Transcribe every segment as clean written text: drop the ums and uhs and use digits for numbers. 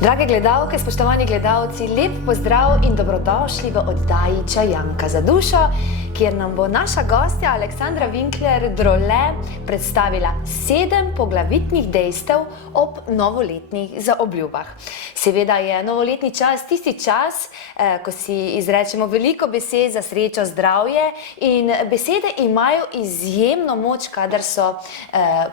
Drage gledalke, spoštovani gledalci, lep pozdrav in dobrodošli v oddaji Čajanka za dušo, kjer nam bo naša gostja Aleksandra Winkler-Drole predstavila 7 poglavitnih dejstev ob novoletnih zaobljubah. Seveda je novoletni čas tisti čas, ko si izrečemo veliko besed za srečo, zdravje, in besede imajo izjemno moč, kadar so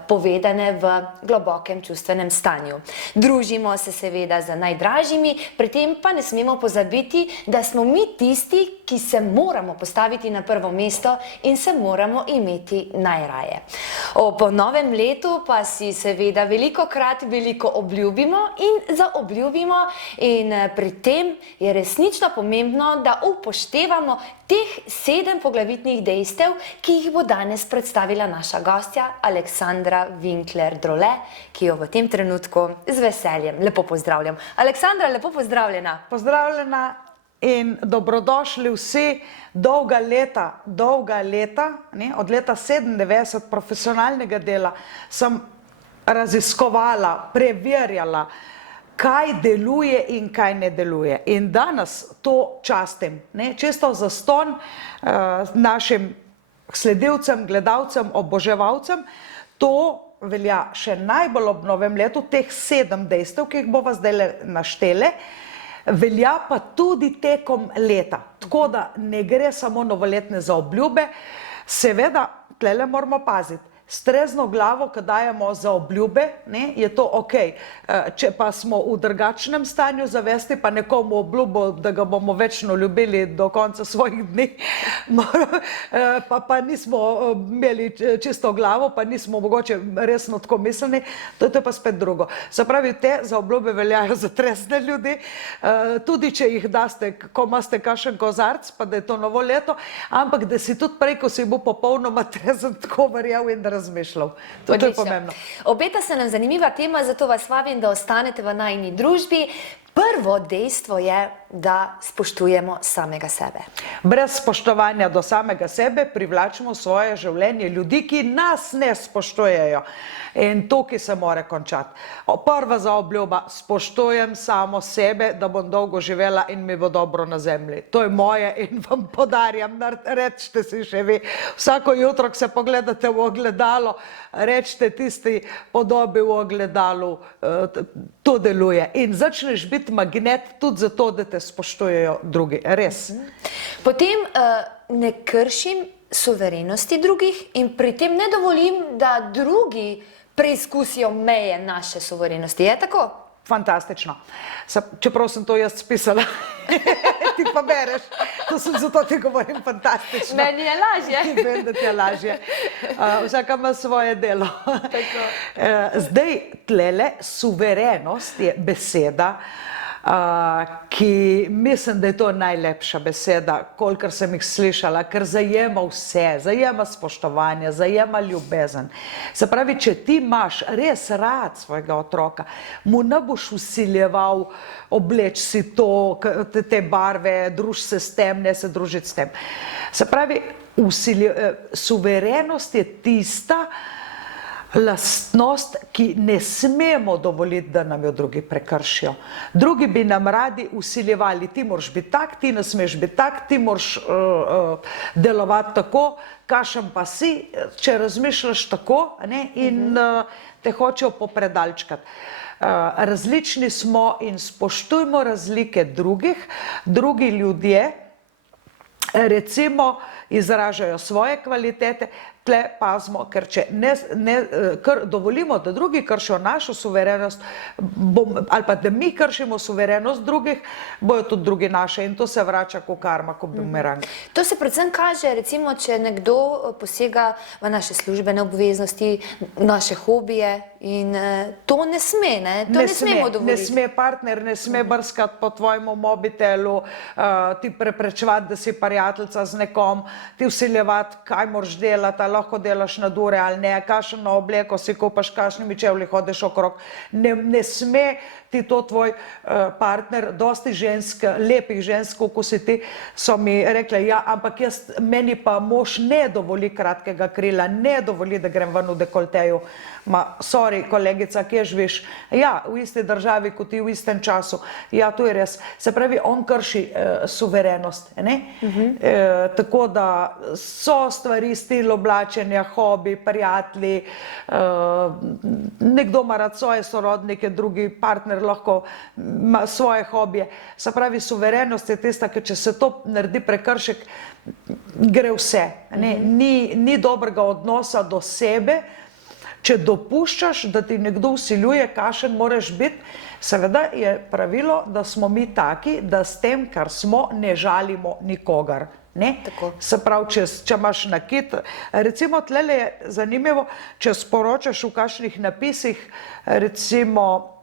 povedane v globokem čustvenem stanju. Družimo se seveda z najdražjimi, pri tem pa ne smemo pozabiti, da smo mi tisti, ki se moramo postaviti na prvo mesto in se moramo imeti najraje. Ob novem letu pa si seveda velikokrat veliko obljubimo in zaobljubimo, in pri tem je resnično pomembno, da upoštevamo teh 7 poglavitnih dejstev, ki jih bo danes predstavila naša gostja Aleksandra Winkler-Drole, ki jo v tem trenutku z veseljem lepo pozdravljam. Aleksandra, lepo pozdravljena. Pozdravljena in dobrodošli vsi. Dolga leta, od leta 97 profesionalnega dela sem raziskovala, preverjala, kaj deluje in kaj ne deluje. In danes to častim, čisto zastonj našim sledilcem, gledalcem, oboževalcem. To velja še najbolj ob novem letu, teh 7 dejstev, ki jih bova zdaj naštele, velja pa tudi tekom leta. Tako da ne gre samo novoletne zaobljube. Seveda, tlele moramo paziti. S trezno glavo, ko dajemo zaobljube, je to ok. Če pa smo v drugačnem stanju zavesti, pa nekomu obljubo, da ga bomo večno ljubili do konca svojih dni, pa nismo imeli čisto glavo, pa nismo mogoče resno tako misleni, to je pa spet drugo. Se pravi, te zaobljube veljajo za trezne ljudi, tudi če jih daste, ko imate kakšen kozarc, pa da je to novo leto, ampak da si tudi prej, ko si bo popolnoma trezen, tako verjel in razmišljal. To je pomembno. Obeta se nam zanimiva tema, zato vas vabim, da ostanete v najini družbi. Prvo dejstvo je, da spoštujemo samega sebe. Brez spoštovanja do samega sebe privlačimo v svoje življenje ljudi, ki nas ne spoštujejo. In tukaj se mora končati. Prva zaobljuba, spoštujem samo sebe, da bom dolgo živela in mi bo dobro na zemlji. To je moje in vam podarjam, rečete si še vi. Vsako jutro, ko se pogledate v ogledalo, rečete tisti podobi v ogledalu, to deluje. In začneš biti magnet tudi zato, da te spoštujejo drugi. Res. Potem ne kršim suverenosti drugih in pri tem ne dovolim, da drugi preizkusijo meje naše suverenosti. Je tako? Fantastično. Čeprav sem to jaz spisala, ti pa bereš. To sem zato ti govorim fantastično. Meni je lažje. Vem, da ti je lažje. Vsaka ima svoje delo. Zdaj, tlele, suverenost je beseda, ki mislim, da je to najlepša beseda, kolikor sem jih slišala, ker zajema vse, zajema spoštovanje, zajema ljubezen. Se pravi, če ti imaš res rad svojega otroka, mu ne boš vsiljeval, obleč si to, te barve, druž se s tem, ne se družiti s tem. Se pravi, suverenost je tista lastnost, ki ne smemo dovoliti, da nam jo drugi prekršijo. Drugi bi nam radi vsiljevali, ti moraš biti tak, ti ne smeš biti tak, ti moraš delovati tako, kakšen pa si, če razmišljaš tako, in te hočejo popredalčkati. Različni smo in spoštujmo razlike drugih. Drugi ljudje, recimo, izražajo svoje kvalitete, tle pazimo, ker če dovolimo, da drugi kršijo našo suverenost, ali pa da mi kršimo suverenost drugih, bojo tudi drugi naše, in to se vrača kot karma, kot bumerang. To se predvsem kaže, recimo, če nekdo posega v naše službene obveznosti, naše hobije, in to ne sme, to ne smemo dovoliti. Ne sme partner, ne sme brskati po tvojemu mobitelu, ti preprečevati, da si prijateljica z nekom, ti vsiljevati, kaj moraš delati, lahko delaš na dure ali ne, kakšno obleko si kupaš, kakšnimi čevlji hodiš okrog. Ne sme ti to tvoj partner, dosti žensk, lepih žensk, ko si ti, so mi rekle, ja, ampak meni pa mož ne dovoli kratkega krila, ne dovoli, da grem ven v dekolteju. Ma, sorry, kolegica, kje živiš? Ja, v isti državi kot ti, v istem času. Ja, to je res. Se pravi, on krši suverenost, ne? Tako da so stvari, stil oblačenja, hobi, prijatelji, nekdo ima rad svoje sorodnike, drugi partner lahko ima svoje hobije. Se pravi, suverenost je tista, ker če se to naredi prekršek, gre vse. Ni dobrega odnosa do sebe, če dopuščaš, da ti nekdo vsiljuje, kakšen moraš biti. Seveda je pravilo, da smo mi taki, da s tem, kar smo, ne žalimo nikogar. Se pravi, če imaš nakit, recimo tlele je zanimivo, če sporočaš v kakšnih napisih, recimo,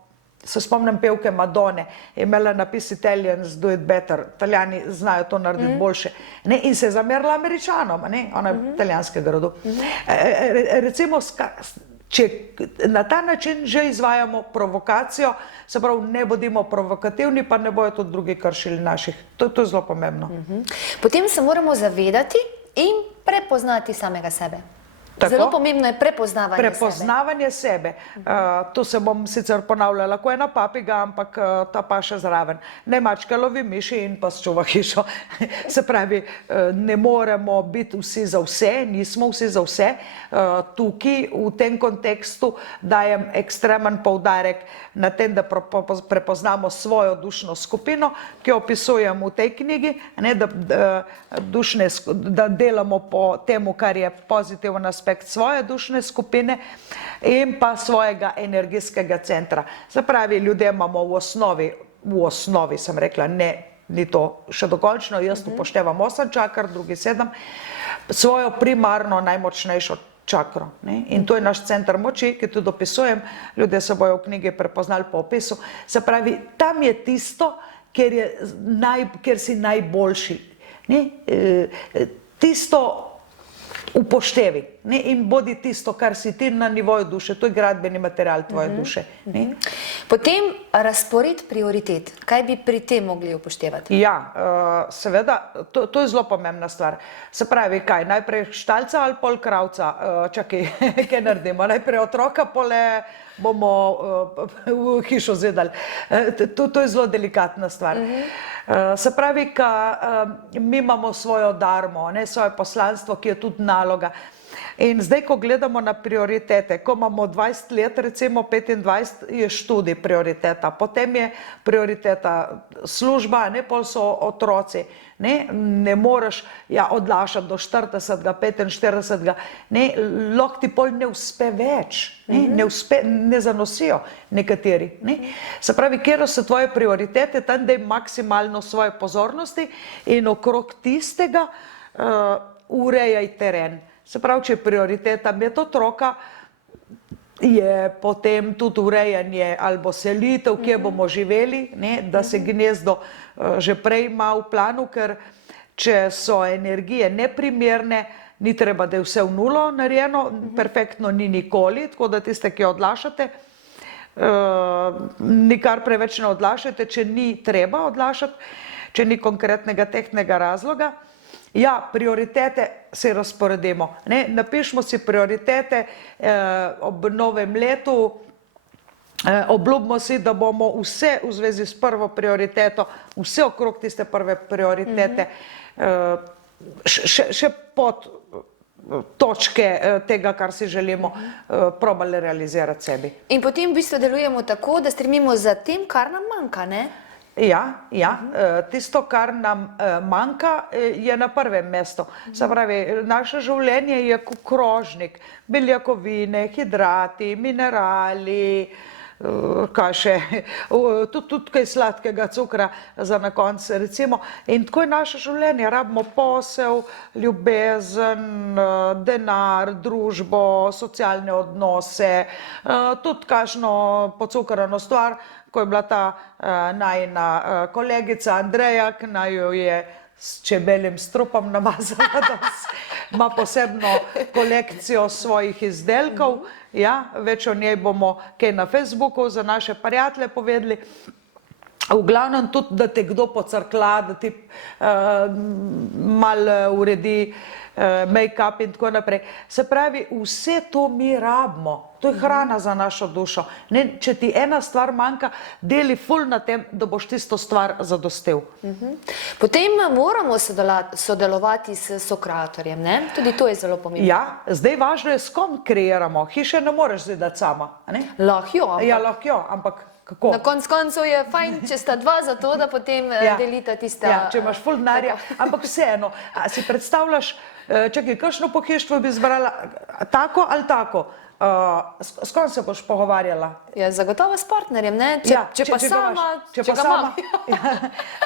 se spomnim pevke Madone, je imela napis Italians do it better, Italijani znajo to narediti boljše, in se je zamerila Američanom, ona je italijanskega rodu. Recimo, če na ta način že izvajamo provokacijo, se pravi, ne bodimo provokativni, pa ne bojo tudi drugi kršili naših. To je zelo pomembno. Potem se moramo zavedati in prepoznati samega sebe. Zelo pomembno je prepoznavanje sebe. To se bom sicer ponavljala, ko ena papiga, ampak ta pa še zraven. Ne mačka lovi miši in pa čuva hišo. Se pravi, ne moremo biti vsi za vse, nismo vsi za vse. Tukaj v tem kontekstu dajem ekstremen poudarek na tem, da prepoznamo svojo dušno skupino, ki jo opisujem v tej knjigi, da delamo po temu, kar je pozitiven aspekt svoje dušne skupine in pa svojega energijskega centra. Se pravi, ljudje imamo v osnovi, sem rekla, ni to še dokončno, jaz upoštevam 8 čakr, drugi 7, svojo primarno najmočnejšo čakro. In to je naš center moči, ki tudi opisujem, ljudje se bojo v knjigi prepoznali po opisu. Se pravi, tam je tisto, kjer si najboljši. Tisto upoštevi in bodi tisto, kar si ti na nivoju duše, to je gradbeni material tvoje duše. Potem razpored prioritet. Kaj bi pri tem mogli upoštevati? Ja, seveda, to je zelo pomembna stvar. Se pravi, kaj, najprej štalca ali pol kravca? Čakaj, kaj naredimo? Najprej otroka, pole bomo v hišo zidali. To je zelo delikatna stvar. Se pravi, mi imamo svojo darmo, svoje poslanstvo, ki je tudi naloga. In zdaj, ko gledamo na prioritete, ko imamo 20 let, recimo 25, je študij prioriteta, potem je prioriteta služba, pol so otroci, ne moreš odlašati do 40, 45, lahko ti pol ne uspe več, ne zanosijo nekateri. Se pravi, kjer so tvoje prioritete, tam daj maksimalno svoje pozornosti in okrog tistega urejaj teren. Se pravi, če je prioriteta med otroka, je potem tudi urejanje ali bo selitev, kje bomo živeli, da se gnezdo že prej ima v planu, ker če so energije neprimerne, ni treba, da je vse v nulo narejeno, perfektno ni nikoli, tako da tiste, ki odlašate, nikar preveč ne odlašate, če ni treba odlašati, če ni konkretnega tehtnega razloga. Ja, prioritete si razporedimo. Napišemo si prioritete ob novem letu, obljubimo si, da bomo vse v zvezi s prvo prioriteto, vse okrog tiste prve prioritete, še pod točke tega, kar si želimo, probali realizirati sebi. In potem v bistvu delujemo tako, da stremimo za tem, kar nam manjka, ne? Ja, tisto, kar nam manjka, je na prvem mestu. Se pravi, naše življenje je kot krožnik, beljakovine, hidrati, minerali, kaj še, tudi kaj sladkega cukra za na konec, recimo. In tako je naše življenje, rabimo posel, ljubezen, denar, družbo, socialne odnose, tudi kakšno pocukrano stvar, ko je bila ta najina kolegica Andreja, ki naj jo je s čebeljim strupom namazala, da ima posebno kolekcijo svojih izdelkov. Ja, več o njej bomo kaj na Facebooku za naše prijatelje povedali. V glavnem tudi, da te kdo pocrkla, da ti malo uredi make-up in tako naprej. Se pravi, vse to mi rabimo. To je hrana za našo dušo. Ne, če ti ena stvar manjka, deli ful na tem, da boš tisto stvar zadostil. Potem moramo sodelovati s sokreatorjem, ne? Tudi to je zelo pomembno. Ja, zdaj važno je, s kom kreiramo. Hiše ne moreš zidati sama. Ne? Lahko jo, ampak... Ja, lahko jo, ampak kako? Na koncu koncev je fajn, če sta dva za to, da potem delita tista... Ja, če imaš ful denarja, ampak vseeno. A si predstavljaš, čakaj, kakšno pohištvo bi zbrala, tako ali tako? S kom se boš pogovarjala? Ja, zagotovo s partnerjem, ne? Če pa sama, če ga imam.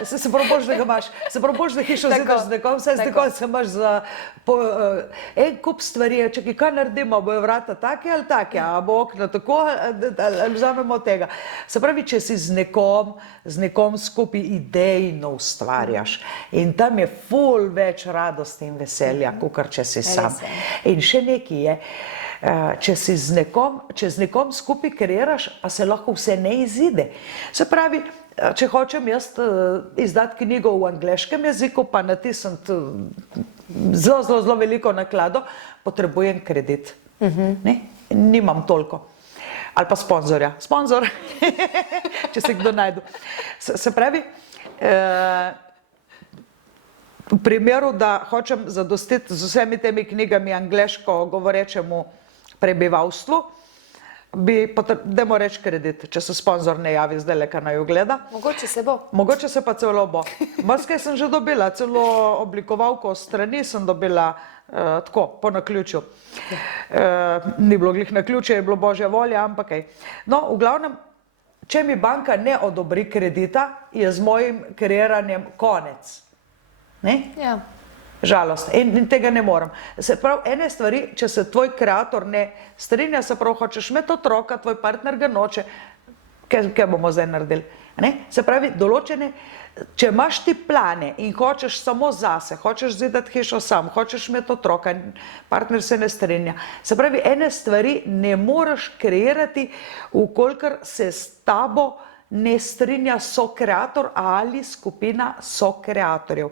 Se prav boš, da ga imaš. Se prav boš, da hišo zidaš z nekom, vse z nekom se imaš za en kup stvari. Čakaj, kaj naredimo? Bojo vrata take ali take? A bo okna tako ali vzamemo tega? Se pravi, če si z nekom skupaj idejno ustvarjaš in tam je ful več radosti in veselja, kakor če si sam. In še nekaj je, če z nekom skupaj kreiraš, pa se lahko vse ne izide. Se pravi, če hočem jaz izdati knjigo v angleškem jeziku, pa natisniti zelo veliko naklado, potrebujem kredit. Nimam toliko. Ali pa sponzorja. Sponzor, če se kdo najdu. Se pravi, v primeru, da hočem zadostiti z vsemi temi knjigami angleško govorečemu prebivalstvu, dajmo reči kredit, če se sponzor ne javi zdaj, kaj naj ogleda. Mogoče se bo. Mogoče se pa celo bo. Marsikaj sem že dobila, celo oblikovalko strani sem dobila tako, po naključju. Ni bilo glih naključje, je bilo božja volja, ampak kaj. No, v glavnem, če mi banka ne odobri kredita, je z mojim kreiranjem konec. Ne? Ja. Žalost. In tega ne morem. Se pravi, ene stvari, če se tvoj kreator ne strinja, se pravi, hočeš imeti otroka, tvoj partner ga noče, kaj bomo zdaj naredili? Ne? Se pravi, določene, če imaš ti plane in hočeš samo zase, hočeš zidati hišo sam, hočeš imeti otroka, partner se ne strinja. Se pravi, ene stvari ne moreš kreirati, ukolikor se s tabo ne strinja sokreator ali skupina sokreatorjev.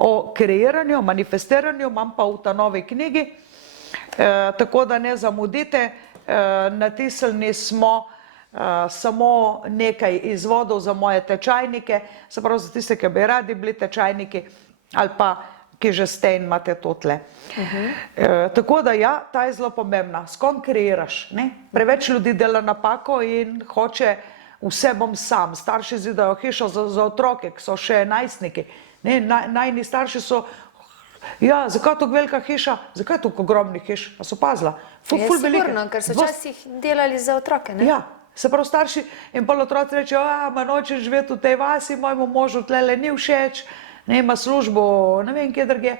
O kreiranju, manifestiranju imam pa v ta novi knjigi, tako da ne zamudite. Natisnili smo samo nekaj izvodov za moje tečajnike, se pravi za tiste, ki bi radi bili tečajniki ali pa ki že ste in imate to tle. Tako da ja, ta je zelo pomembna. S kom kreiraš? Preveč ljudi dela napako in hoče vse bom sam. Starši zidajo hišo za otroke, ki so še najstniki. Najni starši so, ja, zakaj je tako velika hiša? Zakaj je tako ogromnih hiš? Pa so pazila. Je sigurno, ker so včasih delali za otroke, ne? Ja, se pravi starši in pol otroci rečejo, ma nočem živeti v tej vasi, mojemu možu tlele ni všeč, ima službo, ne vem kje drugje.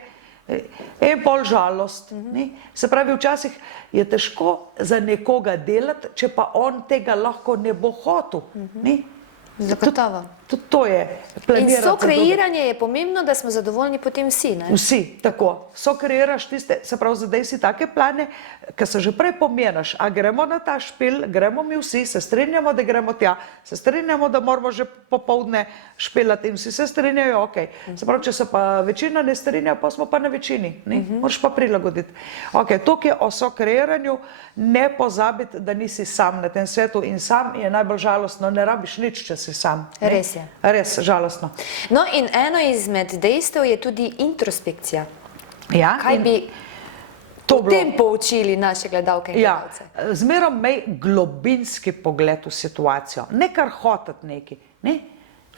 In pol žalost. Se pravi, včasih je težko za nekoga delati, če pa on tega lahko ne bo hotel. Zagotovo. Tudi to je planirati. In sokreiranje je pomembno, da smo zadovoljni potem vsi, ne? Vsi, tako. Sokreiraš tiste, se pravi, zdaj si take plane, ki se že prej pomeniš, a gremo na ta špil, gremo mi vsi, se strinjamo, da gremo tja, se strinjamo, da moramo že popoldne špilati in vsi se strinjajo, ok. Se pravi, če se pa večina ne strinja, pa smo pa na večini, moraš pa prilagoditi. Ok, tukaj o sokreiranju, ne pozabiti, da nisi sam na tem svetu in sam je najbolj žalostno, ne rabiš nič, če si sam. Res je. Res, žalostno. No in eno izmed dejstev je tudi introspekcija. Ja. Kaj bi o tem poučili naše gledalke in gledalce? Ja, zmeraj imej globinski pogled v situacijo. Ne kar hoteti neki.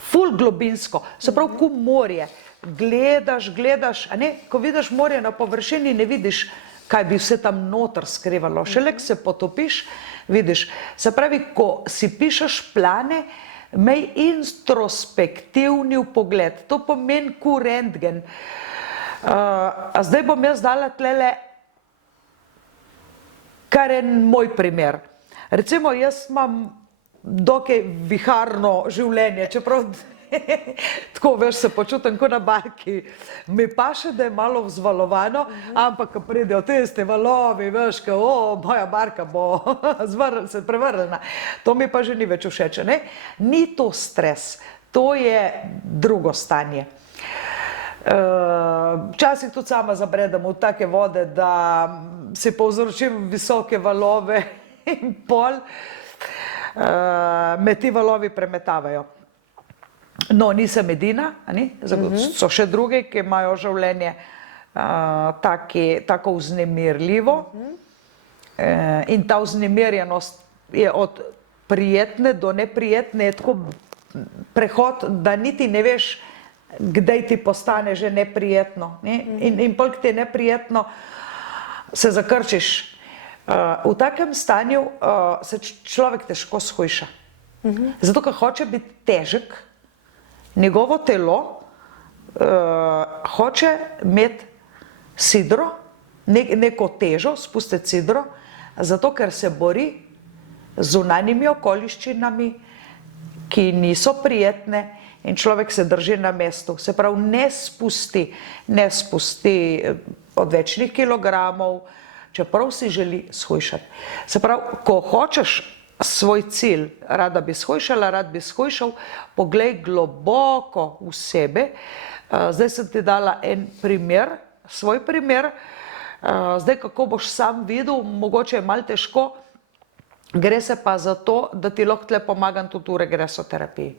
Ful globinsko. Se pravi, ko morje. Gledaš, a ne? Ko vidiš morje na površini, ne vidiš, kaj bi vse tam noter skrivalo. Šele, ko se potopiš, vidiš. Se pravi, ko si pišeš plane, imej introspektivni pogled. To pomeni ko rentgen. Zdaj bom jaz dala tlele kar en moj primer. Recimo, jaz imam dokaj viharno življenje, čeprav Tako, veš, se počutim kot na barki. Mi pa še, da je malo vzvalovano, ampak ko pridejo tisti valovi, veš, moja barka bo se prevrnila. To mi pa že ni več všeč, ne? Ni to stres, to je drugo stanje. Včasih tudi sama zabredem v take vode, da si povzročim visoke valove in pol me ti valovi premetavajo. No, nisem edina, so še drugi, ki imajo življenje tako vznemirljivo in ta vznemirjenost je od prijetne do neprijetne, je tako prehod, da niti ne veš, kdaj ti postane že neprijetno. In pol, ki ti je neprijetno, se zakrčiš. V takem stanju se človek težko shujša. Zato, ker hoče biti težek, njegovo telo hoče imeti sidro, neko težo, spustiti sidro, zato, ker se bori z zunanjimi okoliščinami, ki niso prijetne, in človek se drži na mestu. Se pravi, ne spusti odvečnih kilogramov, čeprav si želi shujšati. Se pravi, ko hočeš svoj cilj, rada bi shujšala, rad bi shujšal, poglej globoko v sebe. Zdaj sem ti dala en primer, svoj primer. Zdaj, kako boš sam videl, mogoče je malo težko, gre se pa za to, da ti lahko tle pomagam tudi v regresoterapiji.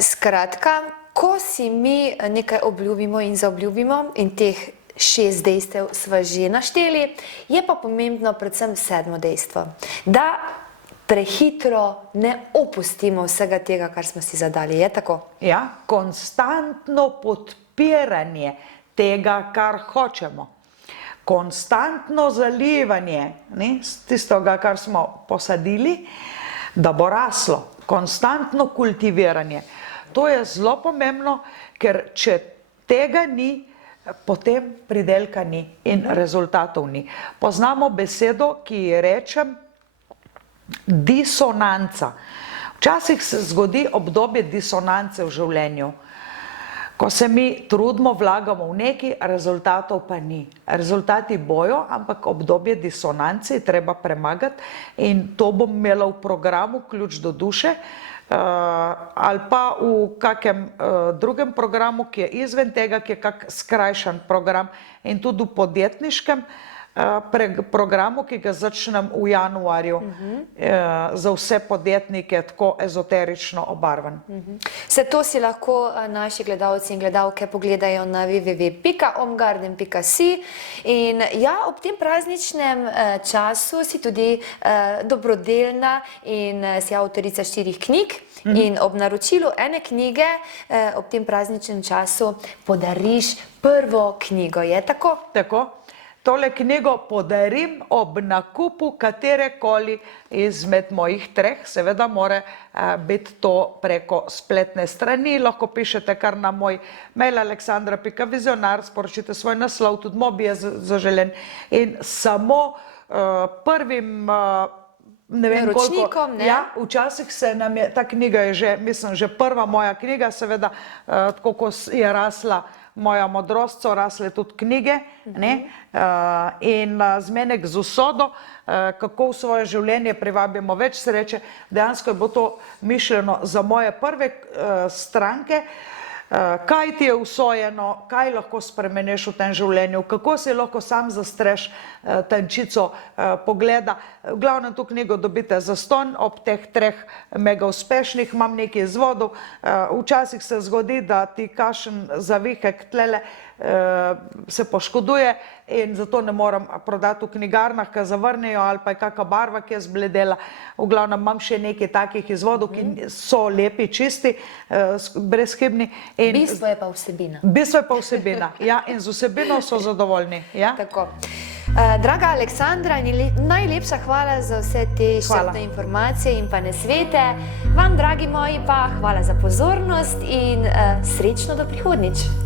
Skratka, ko si mi nekaj obljubimo in zaobljubimo in teh 6 dejstev sva že našteli, je pa pomembno predvsem 7. dejstvo, da prehitro ne opustimo vsega tega, kar smo si zadali. Je tako? Ja, konstantno podpiranje tega, kar hočemo. Konstantno zalivanje tistega, kar smo posadili, da bo raslo. Konstantno kultiviranje. To je zelo pomembno, ker če tega ni, potem pridelka ni in rezultatov ni. Poznamo besedo, ki ji rečem disonanca. Včasih se zgodi obdobje disonance v življenju, ko se mi trudimo, vlagamo v nekaj, rezultatov pa ni. Rezultati bojo, ampak obdobje disonance je treba premagati in to bom imela v programu Ključ do duše ali pa v kakem drugem programu, ki je izven tega, ki je kak skrajšan program in tudi v podjetniškem programu, ki ga začnem v januarju za vse podjetnike, tako ezoterično obarvan. Vse to si lahko naši gledalci in gledalke pogledajo na www.omgarden.si in ja, ob tem prazničnem času si tudi dobrodelna in si avtorica 4 knjig in ob naročilu ene knjige ob tem prazničnem času podariš prvo knjigo. Je tako? Tako. Tole knjigo podarim ob nakupu katerekoli izmed mojih 3, seveda mora biti to preko spletne strani, lahko pišete kar na moj mail aleksandra.vizionar, sporočite svoj naslov, tudi mobi je zaželen in samo prvim naročnikom, ja, včasih se nam je, ta knjiga je že, mislim, že prva moja knjiga, seveda, tako ko je rasla moja modrost, so rasle tudi knjige in zmenek z usodo, kako v svoje življenje privabimo več sreče. Dejansko je bilo to mišljeno za moje prve stranke, kaj ti je usojeno, kaj lahko spremeniš v tem življenju, kako si lahko sam zastreš tančico pogleda. V glavnem to knjigo dobite zastonj ob teh 3 mega uspešnih, imam nekaj izvodov. Včasih se zgodi, da ti kakšen zavihek tlele se poškoduje in zato ne moram prodati v knjigarnah, ki zavrnejo ali pa je kakšna barva, ki je zbledela. V glavnem imam še nekaj takih izvodov, ki so lepi, čisti, brezhibni. Bistvo je pa vsebina. Bistvo je pa vsebina, ja, in z vsebino so zadovoljni. Tako. Draga Aleksandra, najlepša hvala za vse te izčrpne informacije in pa nasvete. Vam, dragi moji, pa hvala za pozornost in srečno do prihodnjič.